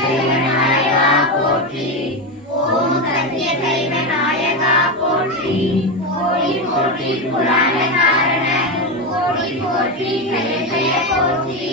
சைவ நாயகா போற்றி. ஓம் சத்ய சைவ நாயகா போற்றி. கோடி கோடி புராண காரண கோடி போற்றி. ஜெய ஜெய போற்றி.